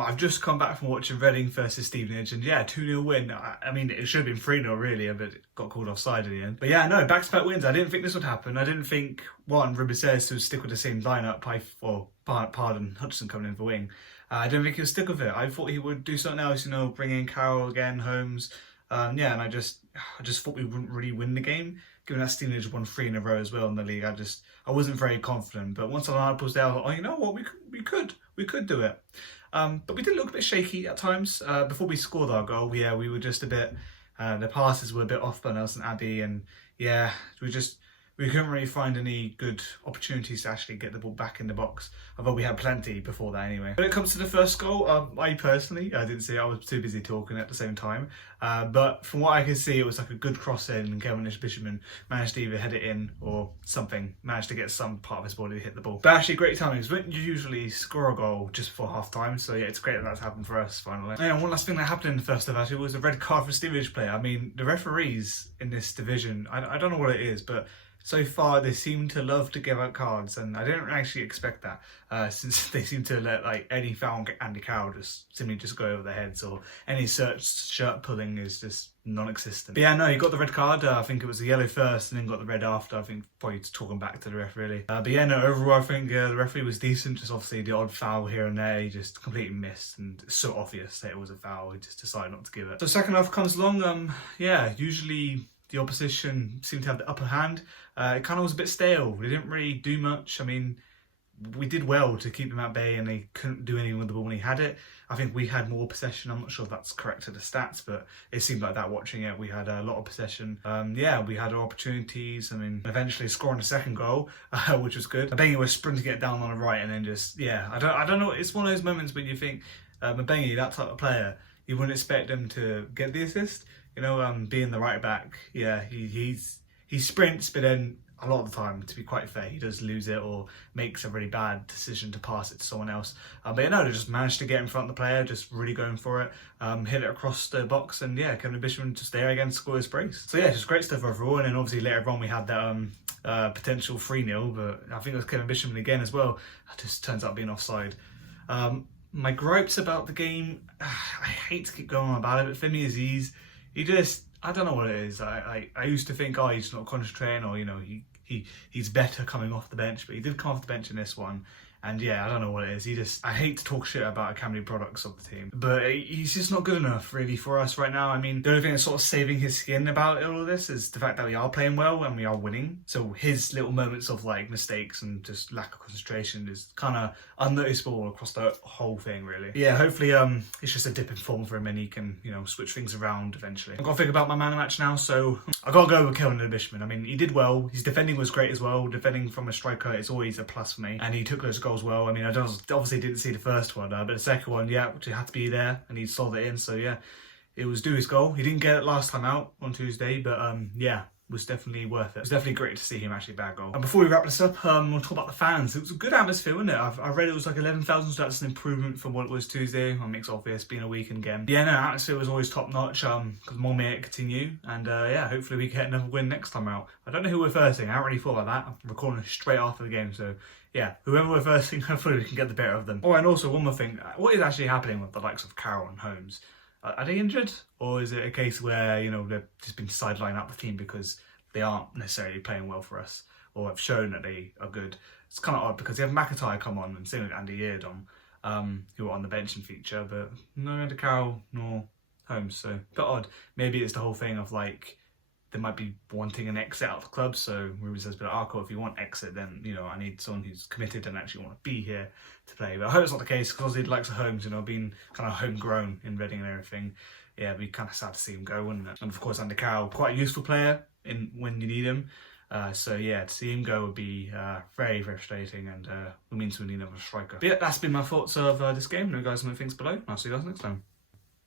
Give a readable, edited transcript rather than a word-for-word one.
I've just come back from watching Reading versus Stevenage, and yeah, 2-0 win. I mean, it should have been 3-0 really, but it got called offside in the end. But yeah, no, back-to-back wins. I didn't think this would happen. I didn't think, one, Ruben says to stick with the same lineup, pardon, Hutchinson coming in for wing. I didn't think he would stick with it. I thought he would do something else, you know, bring in Carroll again, Holmes. Yeah, and I just thought we wouldn't really win the game. Given that Stevenage won 3 in a row as well in the league, I wasn't very confident. But once the lineup was there, I thought, oh, you know what, we could do it. But we did look a bit shaky at times. Before we scored our goal, yeah, we were just a bit, the passes were a bit off by Nelson Abbey, and yeah, we couldn't really find any good opportunities to actually get the ball back in the box, although we had plenty before that anyway. When it comes to the first goal, I personally, I didn't see it, I was too busy talking at the same time, but from what I could see, it was like a good cross in, and Kevin Bishopman managed to either head it in or something, managed to get some part of his body to hit the ball. But actually great timing, because you usually score a goal just before half time, so yeah, it's great that that's happened for us finally. And one last thing that happened in the first half actually was a red card for Stevenage player. I mean, the referees in this division, I don't know what it is, but so far they seem to love to give out cards, and I didn't actually expect that, since they seem to let like any foul on Andy Carroll simply just go over their heads, or any shirt pulling is just non-existent. But yeah, no, he got the red card. I think it was the yellow first and then got the red after. I think probably talking back to the ref really. But yeah, no, overall I think the referee was decent, just obviously the odd foul here and there he just completely missed, and it's so obvious that it was a foul, he just decided not to give it. So second half comes along, yeah, usually the opposition seemed to have the upper hand. It kind of was a bit stale. We didn't really do much. I mean, we did well to keep them at bay, and they couldn't do anything with the ball when he had it. I think we had more possession. I'm not sure if that's correct to the stats, but it seemed like that watching it. We had a lot of possession. Yeah, we had our opportunities. I mean, eventually scoring a second goal, which was good. Mabengi was sprinting it down on the right, and then just, yeah, I don't know. It's one of those moments when you think, Mabengi, that type of player, you wouldn't expect him to get the assist. You know, being the right back, yeah, he sprints, but then a lot of the time, to be quite fair, he does lose it or makes a really bad decision to pass it to someone else. But you know, they just managed to get in front of the player, just really going for it, hit it across the box, and yeah, Kevin Bishopman just there again, score his brace. So yeah, just great stuff overall. And then obviously later on we had that potential 3-0, but I think it was Kevin Bishopman again as well. It just turns out being offside. My gripes about the game, I hate to keep going on about it, but for me is he just, I don't know what it is. I used to think, oh, he's not concentrating, or, you know, he's better coming off the bench, but he did come off the bench in this one. And yeah, I don't know what it is. I hate to talk shit about Academy products of the team, but he's just not good enough really for us right now. I mean, the only thing that's sort of saving his skin about all of this is the fact that we are playing well and we are winning. So his little moments of like mistakes and just lack of concentration is kind of unnoticeable across the whole thing really. But yeah, hopefully it's just a dip in form for him and he can, you know, switch things around eventually. I've got to think about my man of the match now, so I got to go with Kevin Bishopman. I mean, he did well. His defending was great as well. Defending from a striker is always a plus for me, and he took those goals well. I mean, I obviously didn't see the first one, but the second one, yeah, which had to be there, and he solved it in. So yeah, it was due his goal. He didn't get it last time out on Tuesday, but yeah, was definitely worth it. It was definitely great to see him actually bag goal. And before we wrap this up, we'll talk about the fans. It was a good atmosphere, wasn't it? I read it was like 11,000, so that's an improvement from what it was Tuesday. Well, makes obvious being a weekend game. Yeah, no, atmosphere was always top notch. Because more may it continue, and yeah, hopefully we get another win next time out. I don't know who we're firsting. I haven't really thought about that. I'm recording straight after the game, so yeah, whoever we're firsting, hopefully we can get the better of them. Oh, and also one more thing. What is actually happening with the likes of Carroll and Holmes? Are they injured? Or is it a case where, you know, they've just been sidelined out the team because they aren't necessarily playing well for us, or have shown that they are good? It's kind of odd because you have McIntyre come on, and same with Andy Yeardom, who are on the bench and feature, but no neither Carroll nor Holmes, so a bit odd. Maybe it's the whole thing of like, they might be wanting an exit out of the club, so Ruben says, but Arco, if you want exit, then, you know, I need someone who's committed and actually want to be here to play. But I hope it's not the case, because he likes the Holmes, you know, being kind of homegrown in Reading and everything. Yeah, it'd be kind of sad to see him go, wouldn't it? And of course, Andy Carroll, quite a useful player when you need him. So yeah, to see him go would be very frustrating, and it means we need another striker. But yeah, that's been my thoughts of this game. Let me guys know things below, and I'll see you guys next time.